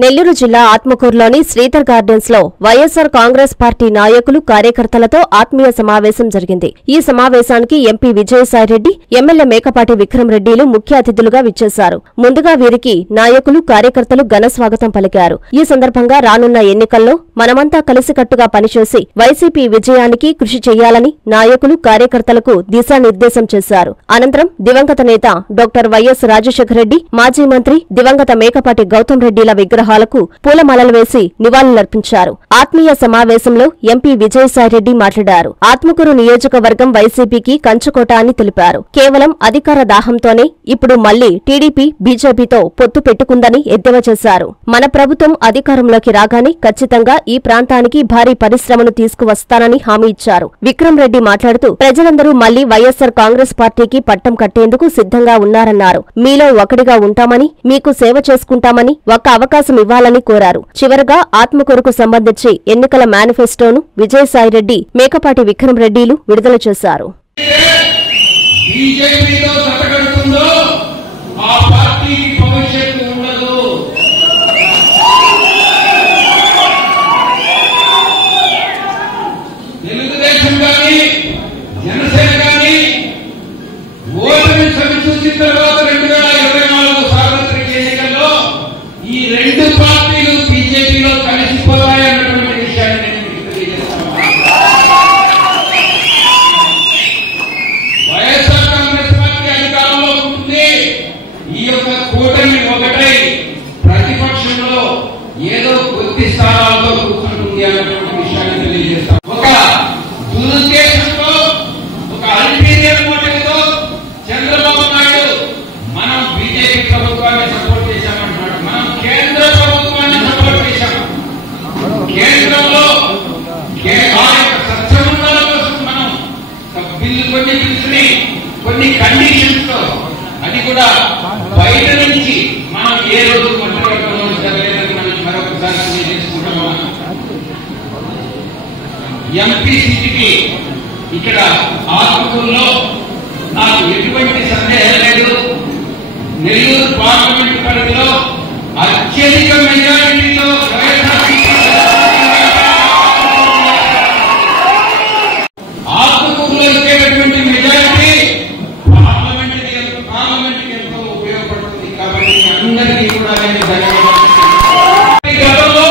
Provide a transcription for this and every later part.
నెల్లూరు జిల్లా ఆత్మకూరులోని శ్రీధర్ గార్డెన్స్ లో వైఎస్సార్ కాంగ్రెస్ పార్టీ నాయకులు కార్యకర్తలతో ఆత్మీయ సమావేశం జరిగింది. ఈ సమావేశానికి ఎంపీ విజయసాయిరెడ్డి, ఎమ్మెల్యే మేకపాటి విక్రమరెడ్డిలు ముఖ్య అతిథులుగా విచ్చేశారు. ముందుగా వీరికి నాయకులు, కార్యకర్తలు ఘన స్వాగతం పలికారు. ఈ సందర్భంగా రానున్న ఎన్నికల్లో మనమంతా కలిసికట్టుగా పనిచేసి వైసీపీ విజయానికి కృషి చేయాలని నాయకులు, కార్యకర్తలకు దిశానిర్దేశం చేశారు. అనంతరం దివంగత నేత డాక్టర్ వైఎస్ రాజశేఖరరెడ్డి, మాజీ మంత్రి దివంగత మేకపాటి గౌతమ్ రెడ్డిల విగ్రహాలకు పూలమాలలు వేసి నివాళులర్పించారు. ఆత్మీయ సమావేశంలో ఎంపీ విజయసాయిరెడ్డి మాట్లాడారు. ఆత్మకూరు నియోజకవర్గం వైసీపీకి కంచుకోట అని తెలిపారు. కేవలం అధికార దాహంతోనే ఇప్పుడు మళ్లీ టీడీపీ, బీజేపీతో పొత్తు పెట్టుకుందని ఎద్దేవా చేశారు. మన ప్రభుత్వం అధికారంలోకి రాగానే ఖచ్చితంగా ఈ ప్రాంతానికి భారీ పరిశ్రమను తీసుకువస్తానని హామీ ఇచ్చారు. విక్రమరెడ్డి మాట్లాడుతూ ప్రజలందరూ మళ్లీ వైఎస్సార్ కాంగ్రెస్ పార్టీకి పట్టం కట్టేందుకు సిద్ధంగా ఉన్నారన్నారు. మీలో ఒకటిగా ఉంటామని, మీకు సేవ చేసుకుంటామని ఒక్క అవకాశం ఇవ్వాలని కోరారు. చివరగా ఆత్మకూరుకు సంబంధించి ఎన్నికల మేనిఫెస్టోను విజయసాయిరెడ్డి, మేకపాటి విక్రమరెడ్డిలు విడుదల చేశారు. ఈ రెండు పార్టీలు బీజేపీలో కలిసిపోతాయన్నటువంటి విషయాన్ని నేను తెలియజేస్తాను. వైఎస్ఆర్ కాంగ్రెస్ పార్టీ అధికారంలో ఉంటుంది. ఈ యొక్క కూటమి ఒకటై ప్రతిపక్షంలో ఏదో కొద్ది స్థానాలతో కూర్చుంటుంది అన్నటువంటి విషయాన్ని తెలియజేస్తాం. ఒక దురుద్దేశంతో, ఒక అల్టీరియర్ మోటివ్తో చంద్రబాబు నాయుడు మనం బీజేపీ ప్రభుత్వాన్ని సపోర్ట్ చేశామంటున్నాడు. మనం కేంద్ర ప్రభుత్వాన్ని సపోర్ట్ చేశాం. కేంద్రంలో సత్సంబంధాల కోసం మనం కొన్ని బిల్స్ని కొన్ని కండిషన్స్ తో, అది కూడా బయట నుంచి మనం ఏ రోజు మంత్రివర్గంలో జరగలేదని మనం మరొకసారి తెలియజేసుకుంటాము. ఎంపీ సీటుకి ఇక్కడ ఆత్మకూరులో నాకు ఎటువంటి సందేహం లేదు. నెల్లూరు పార్లమెంట్ పరిధిలో అత్యధిక మెజారిటీలో ఆత్మకూరులో ఇచ్చేటటువంటి మెజారిటీ పార్లమెంట్కి ఎంతో ఉపయోగపడుతుంది. కాబట్టి అందరికీ కూడా గతంలో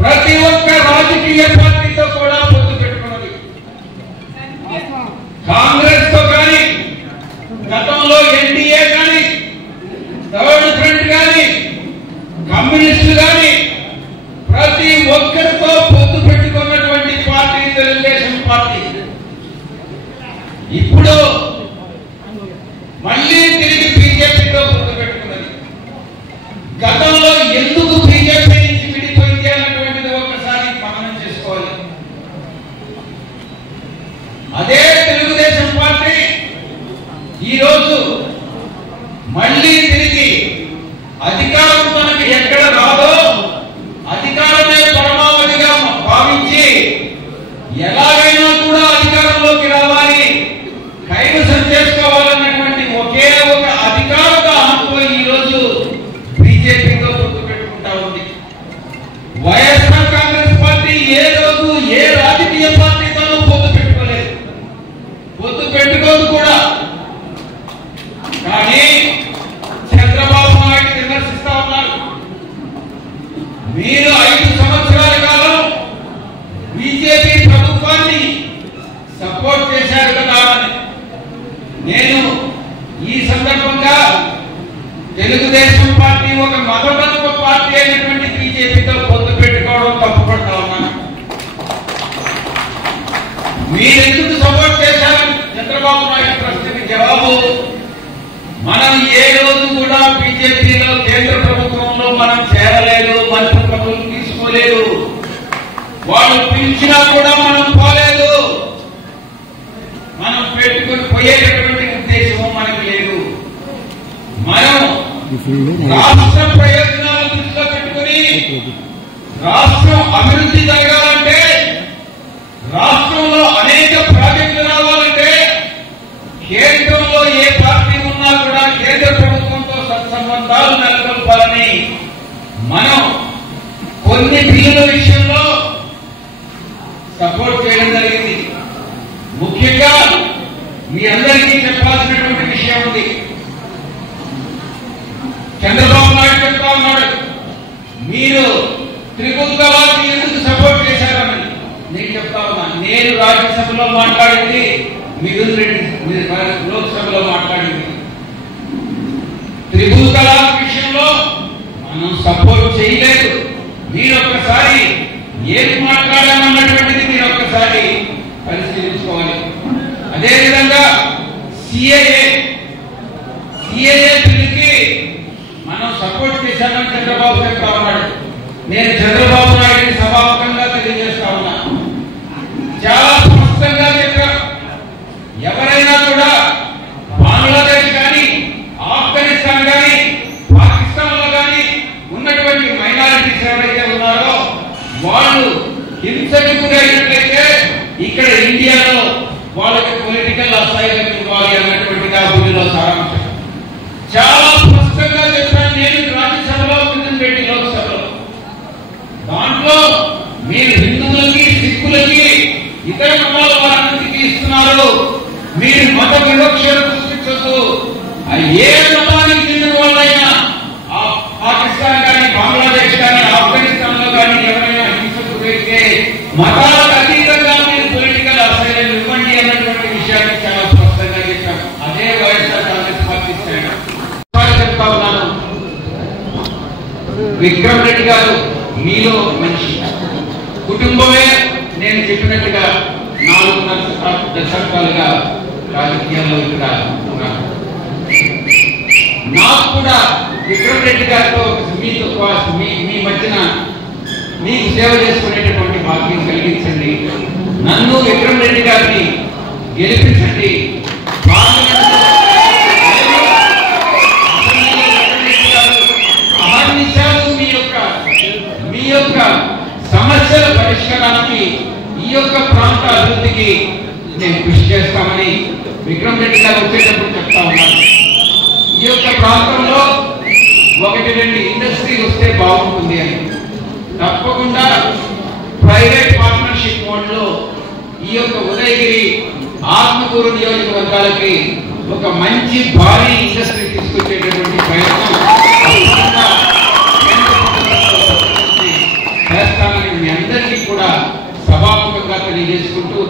ప్రతి ఒక్క రాజకీయ పార్టీతో కూడా పొత్తు పెట్టుకున్నది. కాంగ్రెస్ తో కానీ, గతంలో ఎన్డీఏ కానీ, థర్డ్ ఫ్రంట్ కానీ, కమ్యూనిస్టులు కానీ ప్రతి ఒక్కరితో పొత్తు పెట్టుకున్నటువంటి పార్టీ తెలుగుదేశం పార్టీ. ఇప్పుడు మళ్లీ తిరిగి బీజేపీతో పొత్తు పెట్టుకున్నది. గతంలో ఎందుకు బీజేపీ నుంచి విడిపోయింది అన్నటువంటిది ఒక్కసారి మననం చేసుకోవాలి. అదే తెలుగుదేశం పార్టీ ఈరోజు మళ్లీ తిరిగి అధికారం మనకి ఎక్కడ రాదో అధికారమే పరమావధిగా భావించి ఎలాగైనా కూడా అధికారంలోకి రావాలి, కైవసం చేసుకోవాలన్నటువంటి ఒకే ఒక అధికార దాహంతో ఈరోజు బీజేపీతో పొత్తు పెట్టుకుంటా ఉంది. వైఎస్ఆర్ కాంగ్రెస్ పార్టీ ఏ రోజు ఏ రాజకీయ పార్టీతోనూ పొత్తు పెట్టుకోలేదు, పొత్తు పెట్టుకోదు కూడా. కానీ చంద్రబాబు నాయుడు విమర్శిస్తా ఉన్నారు. మీరు 5 సంవత్సరాల కాలం బీజేపీ ప్రభుత్వాన్ని సపోర్ట్ చేశారు కదా అని. నేను ఈ సందర్భంగా తెలుగుదేశం పార్టీ ఒక మతతత్వ పార్టీ అయినటువంటి బీజేపీతో పొత్తు పెట్టుకోవడం తప్పుపడతా ఉన్నాను. మీరెందుకు సపోర్ట్ చేశారని చంద్రబాబు నాయుడు ప్రశ్నకి జవాబు, మనం ఏ రోజు కూడా బీజేపీలో కేంద్ర ప్రభుత్వంలో మనం చేరలేదు, మంత్రి పదవులు తీసుకోలేదు, వాళ్ళు పిలిచినా కూడా మనం పోలేదు, మనం పెట్టుకుని పోయేటటువంటి ఉద్దేశం మనకు లేదు. మనం రాష్ట్ర ప్రయోజనాలను దృష్టిలో పెట్టుకుని రాష్ట్రం అభివృద్ధి జరగాలంటే, రాష్ట్రంలో అనేక ప్రాజెక్టులు రావాలంటే కేంద్రంలో ఏ పార్టీ ఉన్నా కూడా కేంద్ర ప్రభుత్వంతో సత్సంబంధాలు నెలకొల్పాలని మనం కొన్ని బిల్లుల విషయంలో సపోర్ట్ చేయడం జరిగింది. ముఖ్యంగా మీ అందరికీ చెప్పాల్సినటువంటి విషయం ఉంది. చంద్రబాబు నాయుడు చెప్తా ఉన్నాడు, మీరు త్రిపుల్ తలాక్ ఎందుకు సపోర్ట్ చేశారని. నేను చెప్తా ఉన్నా, నేను రాజ్యసభలో మాట్లాడింది, మిథున్ రెడ్డి లోక్సభలో మాట్లాడింది. త్రిపుల్ తలాక్ విషయంలో మనం సపోర్ట్ చేయలేదు. మీరు ఒక్కసారి ఏం మాట్లాడామన్నటువంటిది మీరు ఒక్కసారి పరిశీలించుకోవాలి. అదేవిధంగా సిఏఏ బిల్లుకి మనం సపోర్ట్ చేశామని చంద్రబాబు చెప్తా ఉన్నాడు. నేను చంద్రబాబు నాయుడిని సభాముఖంగా తెలియజేస్తా ఉన్నా, చాలా స్పష్టంగా చెప్పారు. ఎవరైనా కూడా బంగ్లాదేశ్ కానీ, ఆఫ్ఘనిస్తాన్ కానీ, పాకిస్తాన్ లో కానీ ఉన్నటువంటి మైనారిటీస్ ఎవరైతే ఉన్నారో వాళ్ళు హింసకు గురైనట్లయితే ఇక్కడ ఇండియాలో వాళ్ళకి పొలిటికల్ అసైలం ఇవ్వాలి అన్నటువంటిది ఆ బిల్లులో సారాంశం. చాలా స్పష్టంగా చెప్పాను నేను రాజ్యసభలో, మిథున్ రెడ్డి లోక్సభలో. దాంట్లో మీరు హిందువులకి, సిక్కులకి, ఇతర మతాల వారికి ఇస్తున్నారు. మీరు మత వివక్షను సృష్టించొద్దు. ఏ మతానికి చెందిన వాళ్ళైనా పాకిస్తాన్ కానీ, బంగ్లాదేశ్ కానీ, ఆఫ్ఘనిస్తాన్ లో కానీ ఎవరైనా హింసకు గురైతే మతాలకు అతీతంగా మీరు పొలిటికల్ అసైలం ఇవ్వండి అన్నటువంటి విషయాన్ని చాలా స్పష్టంగా చెప్పారు. అదే వైఎస్ఆర్ కాంగ్రెస్ పార్టీ చెప్తా ఉన్నాను. విక్రమ్ రెడ్డి గారు మీలో మనిషి, కుటుంబమే. నేను చెప్పినట్టుగా 4.5 దశాబ్దాలుగా రాజకీయాల్లో ఇక్కడ ఉన్నాను. నాకు కూడా విక్రమ్ రెడ్డి గారితో మీ మధ్యన మీకు సేవ చేసుకునేటటువంటి భాగ్యం కలిగించండి. నన్ను విక్రమ్ రెడ్డి గారిని గెలిపించండి. మీ యొక్క సమస్యల పరిష్కారానికి, ఈ యొక్క ప్రాంత అభివృద్ధికి నేను కృషి చేస్తామని విక్రమ్ రెడ్డి గారు వచ్చేటప్పుడు చెప్తా ఉన్నాను. ఈ యొక్క ప్రాంతంలో 1-2 ఇండస్ట్రీ వస్తే బాగుంటుంది అని. తప్పకుండా ప్రైవేట్ పార్ట్నర్షిప్ మోడ్ లో ఈ యొక్క ఉదయగిరి, ఆత్మకూరు నియోజకవర్గాలకి ఒక మంచి భారీ ఇండస్ట్రీ తీసుకొచ్చేటటువంటి ప్రయత్నం చేస్తామని మీ అందరికీ కూడా సభాముఖంగా తెలియజేసుకుంటూ,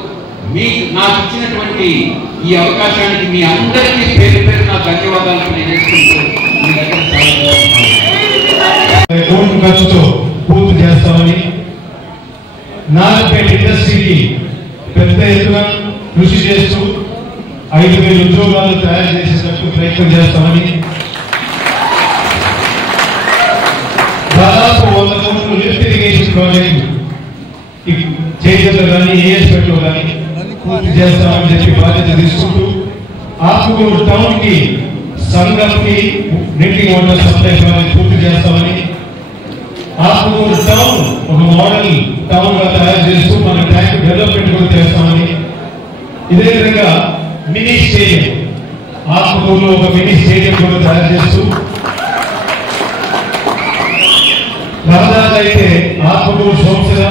నాకు ఇచ్చినటువంటి ఈ అవకాశానికి మీ అందరికీ పేరు పేరు నా ధన్యవాదాలు తెలియజేసుకుంటూ మీ దగ్గర కోట్ల ఖర్చుతో పూర్తి చేస్తామని, నాగపేట ఇండస్ట్రీకి పెద్ద ఎత్తున కృషి చేస్తూ 5,000 ఉద్యోగాలు తయారు చేసేటట్టు ప్రయత్నం చేస్తామని, దాదాపు 100 కోట్లు లిఫ్ట్ ఇరిగేషన్ ప్రాజెక్టు చేతుల్లో కానీ, ఏఎస్పేటలో కానీ పూర్తి చేస్తామని చెప్పి బాధ్యత తీసుకుంటూ, ఆత్మకూరు టౌన్ కి సంఘంకి డ్రింకింగ్ వాటర్ సప్లై ప్రాజెక్ట్ పూర్తి చేస్తామని, ఆత్మకూరు టౌన్ ఒక మోడల్ టౌన్ గా తయారు చేస్తూ మన ట్యాంక్ డెవలప్మెంట్ కూడా చేస్తామని, ఇదే విధంగా మినీ స్టేడియం, ఆత్మకూరులో ఒక మినీ స్టేడియం కూడా తయారు చేస్తూ, రహదారులు అయితే ఆత్మకూరు సోమశిల,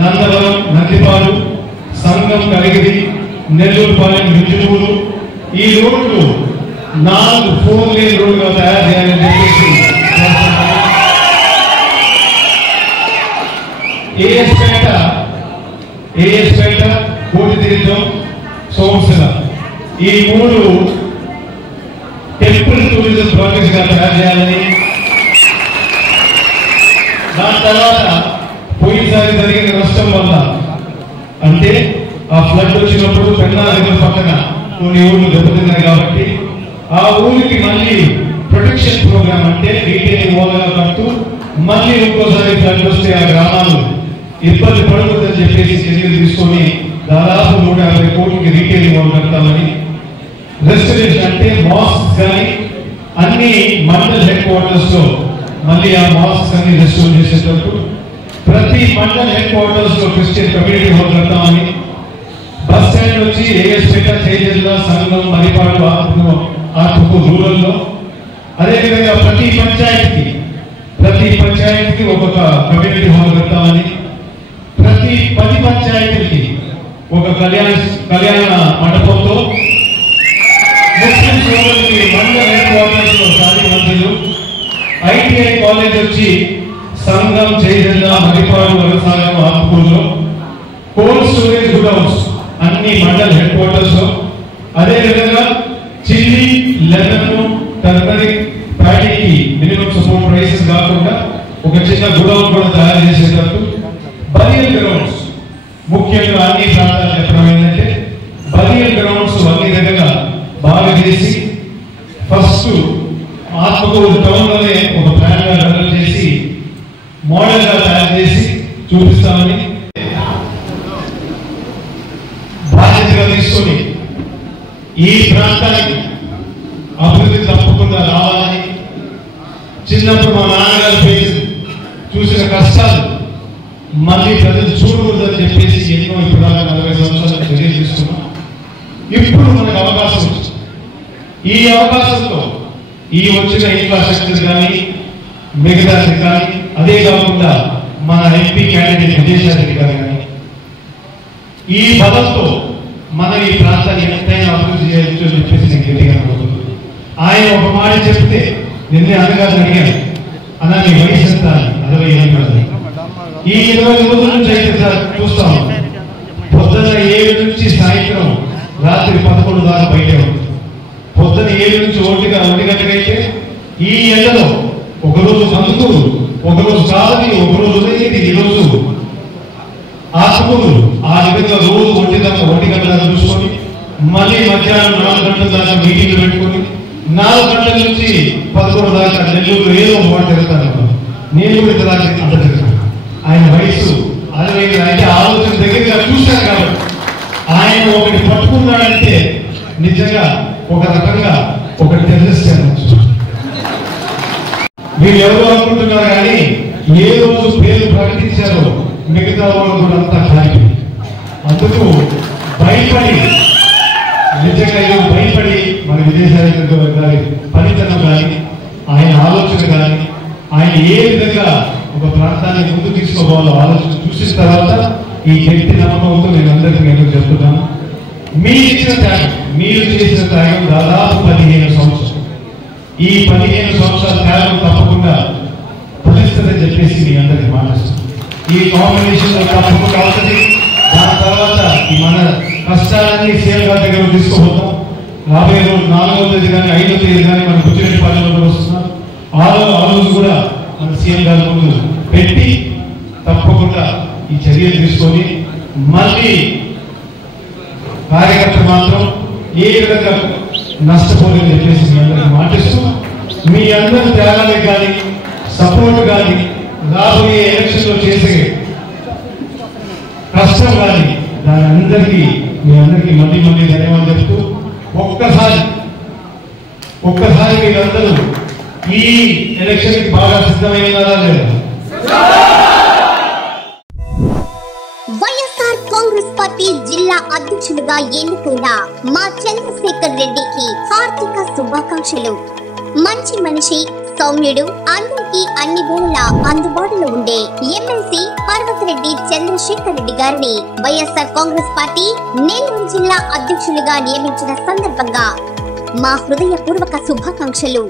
నందవరం, నందిపాలు, సంగం, కలిగిరి, నెల్లూరుపాలెం, వింజమూరు ఈ రోడ్లు 4 4 లేన్ రోడ్లుగా తయారు చేయాలని చెప్పేసి ఏఎస్పేట, కోటితీర్థం, సోమశిల ఈ 3 టెంపుల్ టూరిజం ప్రాజెక్ట్స్ గా తయారు చేయాలని, దాని తర్వాత పోయినసారి జరిగిన నష్టం వల్ల అంటే ఆ ఫ్లడ్ వచ్చినప్పుడు పెన్నా రివర్ పక్కన కొన్ని ఊళ్ళు దెబ్బతిన్నాయి కాబట్టి ఆ ఊరికి మళ్ళీ ప్రొటెక్షన్ ప్రోగ్రామ్ అంటే రీటైలింగ్ వాల్గా కడుతూ మళ్ళీ ఇంకోసారి ఫ్లడ్ వస్తే ఆ గ్రామాలు ఇబ్బంది పడకూడదని చెప్పేసి చర్యలు తీసుకొని దాదాపు 150 కోట్లకి రీటైలింగ్ వాల్ కడతామని, రెస్టరేషన్ అంటే మాస్క్ కానీ అన్ని మండల్ హెడ్ క్వార్టర్స్ లో మళ్ళీ ఆ మాస్క్ అన్ని రెస్టోర్ చేసేటట్టు ప్రతి మండల్ హెడ్ క్వార్టర్స్ లో క్రిస్టియన్ కమ్యూనిటీ హాల్ కడతామని, బస్ స్టాండ్ వచ్చి ఏఎస్పేట, చేజర్ల, సంగం, మరిపాడు, ఆత్మకూరు రూరల్ లో, అదేవిధంగా ప్రతి పంచాయతీకి ప్రతి పంచాయతీకి ఒక్కొక్క కమ్యూనిటీ హాల్ పెడతామని, ప్రతి 10 పంచాయతీలకి ఒక కళ్యాణ మండపంతో, ముస్లిం సోదరులకి మండల హెడ్ క్వార్టర్స్ లో శాంతి మందిర్లు, ITI కాలేజ్ వచ్చి సంగం, చైతన్య, మరిపాడు, వరసాగం, ఆత్మకూరులో, కోల్డ్ స్టోరేజ్ గుడౌన్స్ అన్ని మండల్ హెడ్ క్వార్టర్స్ లో, అదేవిధంగా చిల్లీ, లెమన్, టర్మరిక్, ప్యాడీకి మినిమం సపోర్ట్ ప్రైసెస్ కాకుండా ఒక చిన్న గుడౌన్ కూడా తయారు చేసేటట్టు, బరియల్ గ్రౌండ్స్ ముఖ్యంగా అన్ని ప్రాంతాలు చెప్పడం ఏంటంటే బరియల్ గ్రౌండ్స్ అన్ని దగ్గర బాగా చేసి ఫస్ట్ ఆత్మకూరు టౌన్ లోనే ఒక ప్లాన్ గా డెవలప్ చేసి మోడల్ గా తయారు చేసి చూపిస్తామని బాధ్యతగా తీసుకొని ఈ ప్రాంతానికి అభివృద్ధి తప్పకుండా రావాలని, చిన్నప్పుడు మా నాన్నగారు చూసిన కష్టాలు మళ్ళీ ప్రజలు చూడకూడదని చెప్పేసి ఎన్నో ఇప్పుడు 40 సంవత్సరాలు తెలియజేస్తున్నాం. ఇప్పుడు మనకు అవకాశం వచ్చింది. ఈ అవకాశంతో ఈ వచ్చిన ఇన్ఫ్రాస్ట్రక్చర్ కానీ మిగతాది కానీ, అదే కాకుండా మన ఎంపీ క్యాండిడేట్ విజయసాయి గారు కానీ ఈ బలంతో మనం ఈ ప్రాంతాన్ని ఎంతైనా అభివృద్ధి చేయొచ్చు అని చెప్పేసి నేను గట్టిగా అనుకుంటున్నాను. ఆయన ఒక మాట చెప్తే నిన్నే అనగానే అడిగాను, అన్న నీ వయసు ఎంత? 60 ఏళ్ళు. ఈ 20 రోజుల నుంచి అయితే సార్ చూస్తాం, పొద్దున్న 7 నుంచి సాయంత్రం రాత్రి 11 దాకా బయటే ఉంటుంది. పొద్దున్న 7 నుంచి 1 గంటకైతే ఈ ఎండలో ఒకరోజు మందుకూరు, ఒకరోజు కాదని, ఒకరోజు ఉదయం, ఈరోజు ఆత్మకూరు, ఆ విధంగా రోజు 1 గంటల దాకా చూసుకొని మళ్ళీ మధ్యాహ్నం 4 గంటల దాకా మీటింగ్లు పెట్టుకొని 4 గంటల నుంచి 11 దాకా నెల్లూరు ఏదో మాట తిరుగుతాను. నేను కూడా ఇంత దాకా అంత తిరుగుతాను. ఆయన వయసు 60 అయితే ఆలోచన దగ్గరగా చూశాను కాబట్టి ఆయన ఒకటి పట్టుకున్నాడంటే నిజంగా ఒక రకంగా ఒక టెర్రరిస్ట్ అనొచ్చు. మీరు ఎవరు అనుకుంటున్నారు కానీ ఏ రోజు పేరు ప్రకటించారో మిగతా వాళ్ళు కూడా అంతా ఖాళీ. అందుకు భయపడి, నిజంగా భయపడి మన విజయసాయి గారి పనితనం కానీ, ఆయన ఆలోచన కానీ, ఆయన ఏ విధంగా ఒక ప్రాంతాన్ని ముందు తీసుకోవాలో ఆలోచన చూసిన తర్వాత ఈ వ్యక్తి నమ్మకంతో నేను అందరికీ నేను చెప్తున్నాను. మీరు ఇచ్చిన త్యాగం, మీరు చేసిన త్యాగం దాదాపు 15 సంవత్సరాలు. ఈ 15 సంవత్సరాల త్యాగం తప్పకుండా ఫలిస్తుందని చెప్పేసి మీ అందరికీ మాట్లాడుతున్నాను. ఈ కాంబినేషన్ లో తప్పకుండా అవుతుంది. దాని తర్వాత ఈ మన కష్టాలన్నీ సీఎం గారి దగ్గర తీసుకోబోతాం. రాబోయే రోజు 4వ తేదీ కానీ 5వ తేదీ కానీ మన బుచ్చిరెడ్డిపాలెంలో కూడా వస్తున్నాం. ఆ రోజు కూడా మన సీఎం గారి ముందు పెట్టి తప్పకుండా ఈ చర్యలు తీసుకొని మళ్ళీ కార్యకర్త మాత్రం ఏ విధంగా నష్టపోలేదని చెప్పేసి మీ అందరికీ మాటిస్తూ, మీ అందరి త్యాగాలకు కానీ సపోర్ట్ కానీ రాబోయే ఎలక్షన్ లో చేసే కష్టం కానీ దాని అందరికీ మీ అందరికీ మళ్ళీ ధన్యవాదాలు చెప్తూ ఒక్కసారి మీరందరూ ఈ ఎలక్షన్ కి బాగా సిద్ధమైనారా లేదా? వైఎస్ఆర్ కాంగ్రెస్ పార్టీ జిల్లా అధ్యక్షులుగా ఎన్నికైన మా చంద్రశేఖర్ రెడ్డికి హార్దిక శుభాకాంక్షలు. మంచి మనిషి, సౌమ్యుడు, అందరికీ అన్ని వేళలా అందుబాటులో ఉండే ఎమ్మెల్సీ పర్వతరెడ్డి చంద్రశేఖర్ రెడ్డి గారిని వైఎస్ఆర్ కాంగ్రెస్ పార్టీ నెల్లూరు జిల్లా అధ్యక్షులుగా నియమించిన సందర్భంగా మా హృదయపూర్వక శుభాకాంక్షలు.